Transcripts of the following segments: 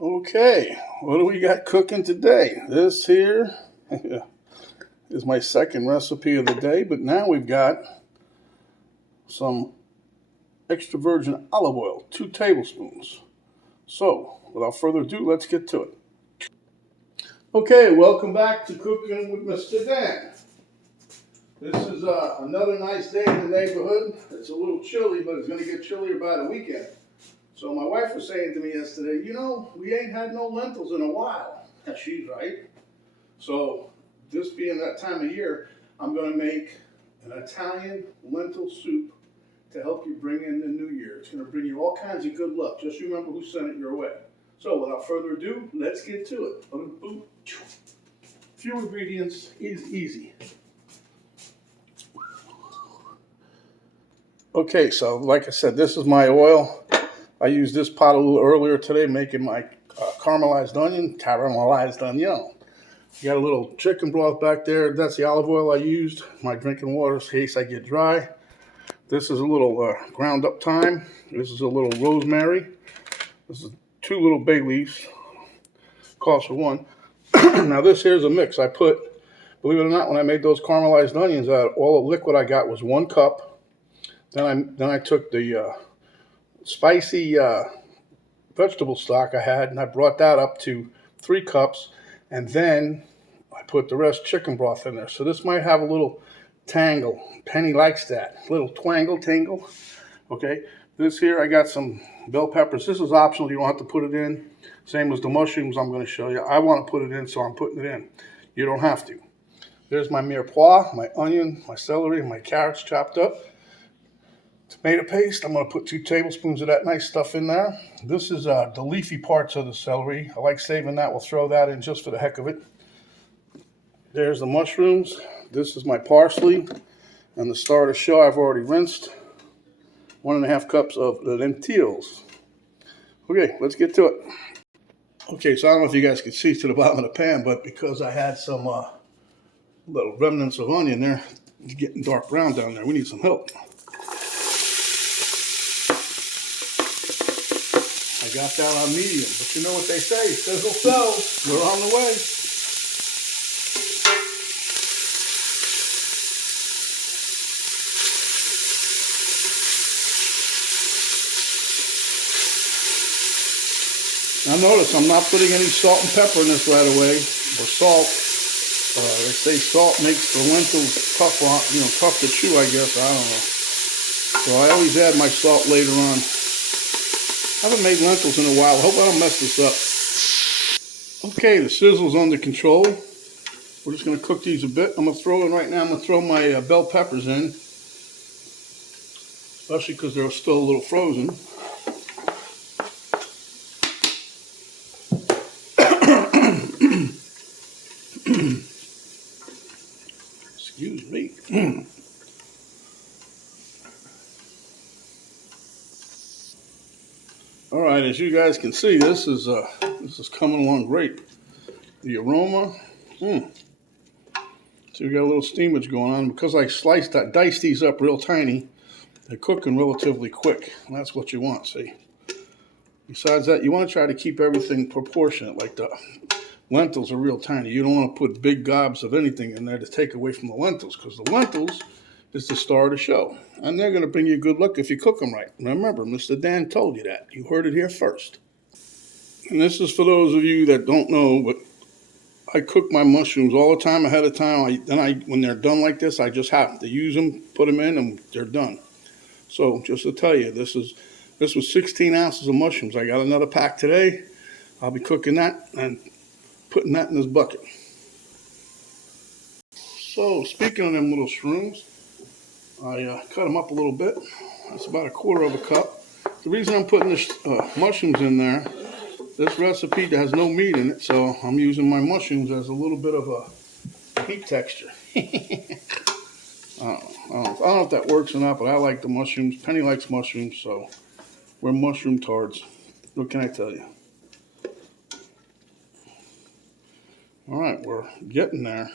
Okay, what do we got cooking today? This here is my second recipe of the day, but now we've got some extra virgin olive oil, 2 tablespoons. So, without further ado, let's get to it. Okay, welcome back to Cooking with Mr. Dan. This is another nice day in the neighborhood. It's a little chilly, but it's going to get chillier by the weekend. So my wife was saying to me yesterday, you know, we ain't had no lentils in a while. And she's right. So this being that time of year, I'm going to make an Italian lentil soup to help you bring in the new year. It's going to bring you all kinds of good luck. Just remember who sent it your way. So without further ado, let's get to it. Boom, boom. Few ingredients is easy. Okay, so like I said, this is my oil. I used this pot a little earlier today making my caramelized onion. You got a little chicken broth back there. That's the olive oil I used. My drinking water in case I get dry. This is a little ground up thyme. This is a little rosemary. This is 2 little bay leaves. Calls for 1. Now this here's a mix. I put, believe it or not, when I made those caramelized onions, all the liquid I got was 1 cup. Then I took the spicy vegetable stock I had, and I brought that up to 3 cups, and then I put the rest chicken broth in there. So this might have a little tangle. Penny likes that. Little tingle. Okay. This here, I got some bell peppers. This is optional. You don't have to put it in. Same as the mushrooms I'm going to show you. I want to put it in, so I'm putting it in. You don't have to. There's my mirepoix, my onion, my celery, my carrots chopped up. Tomato paste, I'm going to put 2 tablespoons of that nice stuff in there. This is the leafy parts of the celery. I like saving that. We'll throw that in just for the heck of it. There's the mushrooms. This is my parsley. And to start a show, I've already rinsed 1.5 cups of the lentils. Okay, let's get to it. Okay, so I don't know if you guys can see to the bottom of the pan, but because I had some little remnants of onion there, it's getting dark brown down there. We need some help. I got that on medium, but you know what they say, sizzle sells. We're on the way. Now notice I'm not putting any salt and pepper in this right away, or salt. They say salt makes the lentils tough to chew, I guess, I don't know. So I always add my salt later on. I haven't made lentils in a while. I hope I don't mess this up. Okay, the sizzle's under control. We're just going to cook these a bit. I'm going to throw my bell peppers in, especially because they're still a little frozen. Excuse me. All right, as you guys can see, this is coming along great. The aroma. So we got a little steamage going on. Because I diced these up real tiny, they're cooking relatively quick. And that's what you want, see. Besides that, you want to try to keep everything proportionate. Like the lentils are real tiny. You don't want to put big gobs of anything in there to take away from the lentils, because the lentils is the star of the show. And they're going to bring you good luck if you cook them right. Remember, Mr. Dan told you that. You heard it here first. And this is for those of you that don't know, but I cook my mushrooms all the time ahead of time. When they're done like this, I just have to use them, put them in, and they're done. So just to tell you, this was 16 ounces of mushrooms. I got another pack today. I'll be cooking that and putting that in this bucket. So speaking of them little shrooms, I cut them up a little bit. That's about 1/4 cup. The reason I'm putting the mushrooms in there, this recipe has no meat in it, so I'm using my mushrooms as a little bit of a meat texture. I don't know if that works or not, but I like the mushrooms. Penny likes mushrooms, so we're mushroom tards. What can I tell you? All right, we're getting there.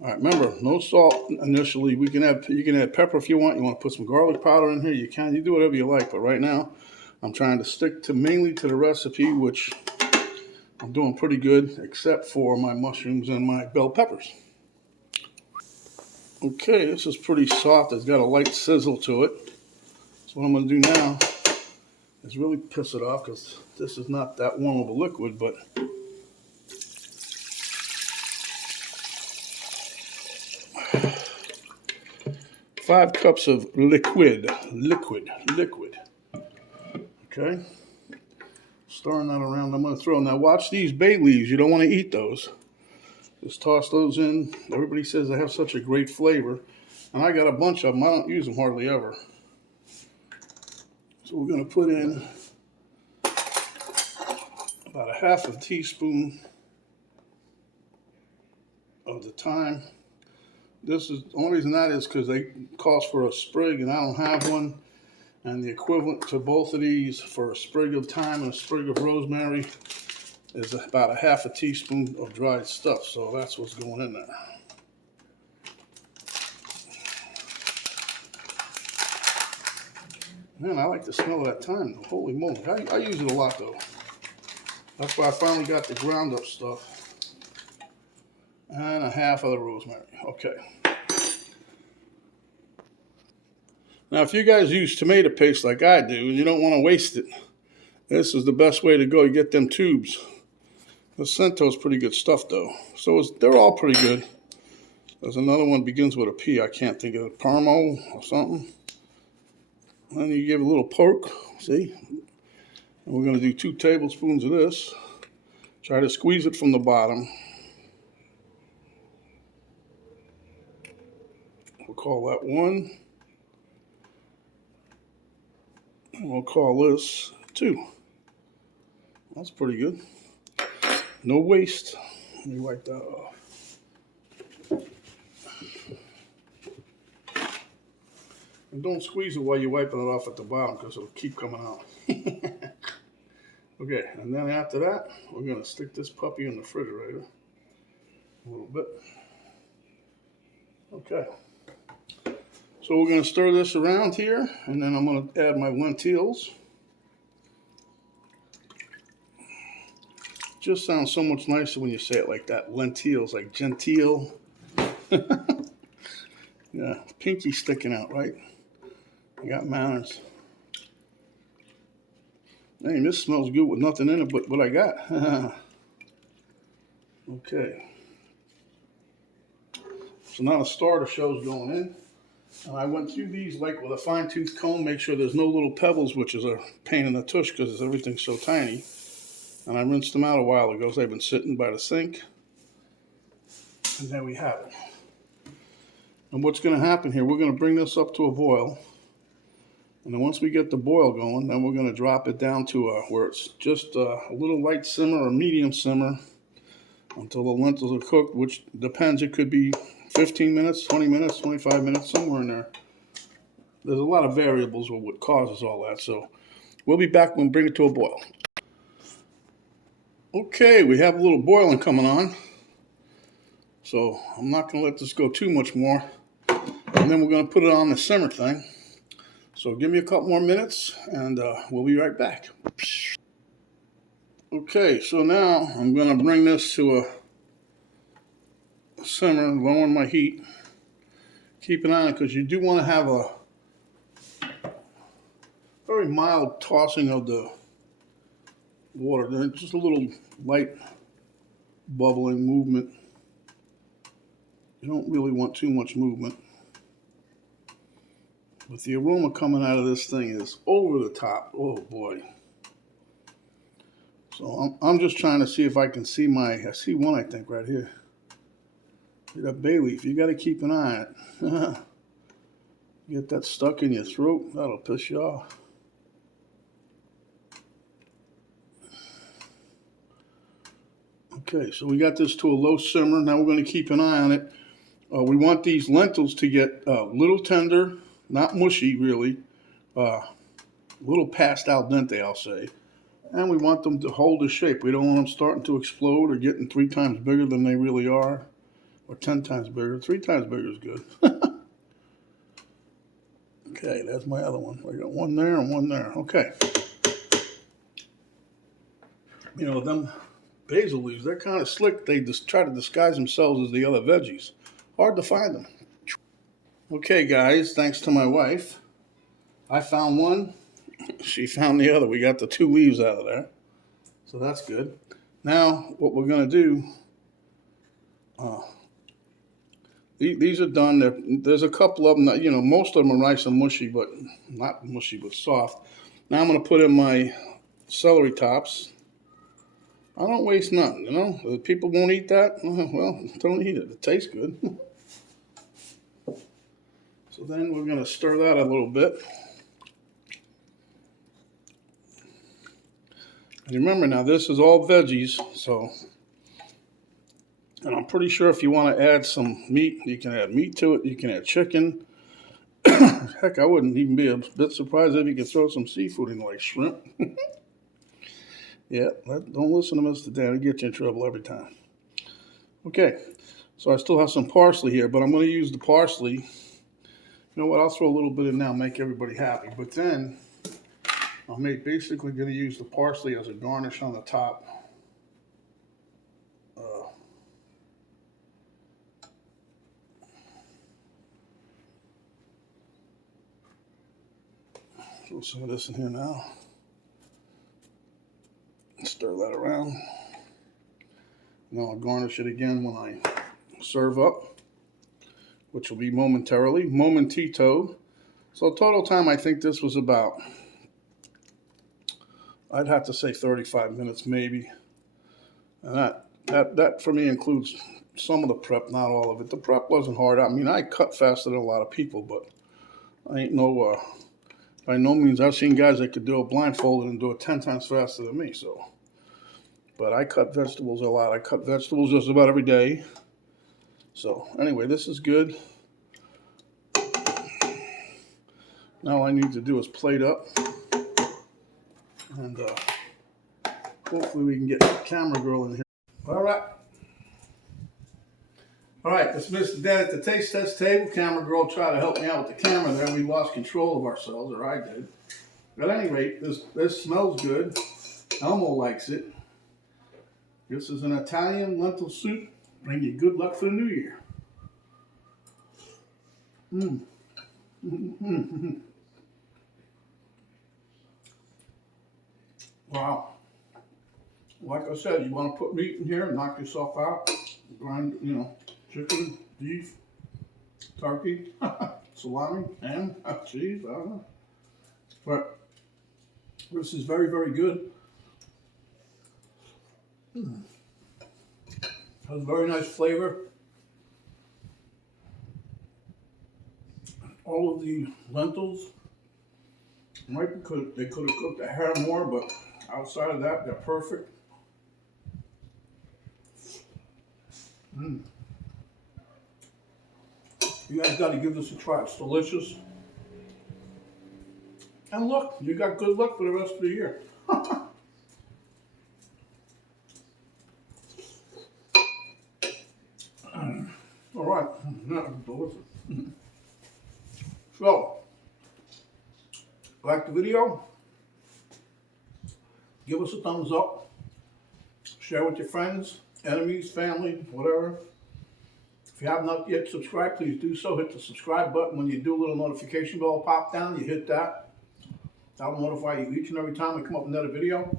All right, remember, no salt initially. You can add pepper if you want. You want to put some garlic powder in here, you can. You do whatever you like. But right now, I'm trying to stick to mainly to the recipe, which I'm doing pretty good, except for my mushrooms and my bell peppers. Okay, this is pretty soft. It's got a light sizzle to it. So what I'm going to do now is really piss it off, because this is not that warm of a liquid, but 5 cups of liquid. Okay, stirring that around. I'm going to throw. Now watch these bay leaves. You don't want to eat those. Just toss those in. Everybody says they have such a great flavor, and I got a bunch of them. I don't use them hardly ever. So we're going to put in about a half a teaspoon of the thyme. This is the only reason that is because they cost for a sprig, and I don't have one. And the equivalent to both of these for a sprig of thyme and a sprig of rosemary is about a half a teaspoon of dried stuff. So that's what's going in there. Man, I like the smell of that thyme. Holy moly. I use it a lot though. That's why I finally got the ground up stuff. And a half of the rosemary. Okay. Now, if you guys use tomato paste like I do, and you don't want to waste it, this is the best way to go. You get them tubes. The Cento's pretty good stuff, though. So they're all pretty good. There's another one begins with a P. I can't think of it. Parmo or something. And you give a little poke. See? And we're going to do 2 tablespoons of this. Try to squeeze it from the bottom. We'll call that 1. And we'll call this 2. That's pretty good. No waste. Let me wipe that off. And don't squeeze it while you're wiping it off at the bottom, because it'll keep coming out. Okay, and then after that, we're going to stick this puppy in the refrigerator a little bit. Okay. So we're going to stir this around here, and then I'm going to add my lentils. Just sounds so much nicer when you say it like that. Lentils, like genteel. Yeah, pinky sticking out, right? I got manners. Dang, this smells good with nothing in it but what I got. Okay. So now the starter show's going in. And I went through these like with a fine-tooth comb, make sure there's no little pebbles, which is a pain in the tush because everything's so tiny. And I rinsed them out a while ago, so they've been sitting by the sink. And there we have it. And what's going to happen here, we're going to bring this up to a boil. And then once we get the boil going, then we're going to drop it down to where it's just a little light simmer or medium simmer until the lentils are cooked, which depends. It could be 15 minutes, 20 minutes, 25 minutes, somewhere in there. There's a lot of variables with what causes all that. So we'll be back when we bring it to a boil. Okay, we have a little boiling coming on. So I'm not going to let this go too much more. And then we're going to put it on the simmer thing. So give me a couple more minutes and we'll be right back. Okay, so now I'm going to bring this to a simmer, lowering my heat. Keep an eye on it because you do want to have a very mild tossing of the water. Just a little light bubbling movement. You don't really want too much movement. But the aroma coming out of this thing is over the top. Oh boy. So I'm just trying to see if I can see I see one I think right here. See that bay leaf, you got to keep an eye on it. Get that stuck in your throat, that'll piss you off. Okay, so we got this to a low simmer. Now we're going to keep an eye on it. We want these lentils to get a little tender, not mushy really, a little past al dente, I'll say. And we want them to hold the shape. We don't want them starting to explode or getting 3 times bigger than they really are. Or 10 times bigger. 3 times bigger is good. Okay, that's my other one. I got one there and one there. Okay. You know, them basil leaves, they're kind of slick. They just try to disguise themselves as the other veggies. Hard to find them. Okay, guys, thanks to my wife, I found one. She found the other. We got the 2 leaves out of there. So that's good. Now, what we're going to do, these are done. There's a couple of them that, you know, most of them are nice and mushy, but not mushy, but soft. Now I'm going to put in my celery tops. I don't waste nothing, you know. If people won't eat that, well, don't eat it. It tastes good. So then we're going to stir that a little bit. And remember now, this is all veggies, so, and I'm pretty sure if you want to add some meat, you can add meat to it. You can add chicken. Heck, I wouldn't even be a bit surprised if you could throw some seafood in, like shrimp. Yeah, don't listen to Mr. Dan. He'll get you in trouble every time. Okay, so I still have some parsley here, but I'm going to use the parsley. You know what? I'll throw a little bit in now, make everybody happy. But then I'm basically going to use the parsley as a garnish on the top. Throw some of this in here now. Stir that around. Now I'll garnish it again when I serve up, which will be momentarily, momentito. So total time, I think this was about, I'd have to say 35 minutes maybe. And that for me includes some of the prep, not all of it. The prep wasn't hard. I mean, I cut faster than a lot of people, but I ain't no, by no means, I've seen guys that could do it blindfolded and do it 10 times faster than me, so. But I cut vegetables a lot. I cut vegetables just about every day. So anyway, this is good. Now all I need to do is plate up. And hopefully we can get the camera girl in here. All right. All right, this is Mr. Dan at the taste test table. Camera girl tried to help me out with the camera there. We lost control of ourselves, or I did. But at any rate, this smells good. Elmo likes it. This is an Italian lentil soup. Bring you good luck for the new year. Wow. Like I said, you want to put meat in here and knock yourself out. Grind, you know, chicken, beef, turkey, salami, ham, cheese, I don't know. But this is very, very good. Has a very nice flavor. All of the lentils, they could have cooked a hair more, but outside of that, they're perfect. You guys got to give this a try. It's delicious. And look, you got good luck for the rest of the year. All right, delicious. So, like the video, give us a thumbs up, share with your friends, enemies, family, whatever. If you have not yet subscribed, please do so. Hit the subscribe button. When you do, a little notification bell will pop down. You hit that. That'll notify you each and every time we come up with another video.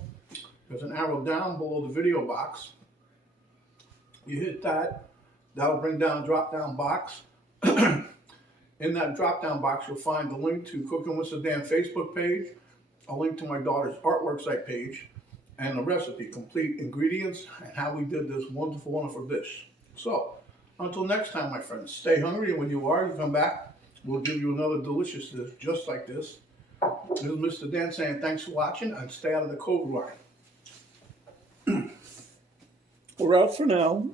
There's an arrow down below the video box. You hit that. That'll bring down a drop-down box. In that drop-down box, you'll find the link to Cooking with the Dan Facebook page, a link to my daughter's artwork site page, and a recipe, complete ingredients, and how we did this wonderful, wonderful dish. So, until next time, my friends, stay hungry, and when you are, you come back, we'll give you another delicious dish just like this. This is Mr. Dan saying thanks for watching, and stay out of the COVID line. We're out for now.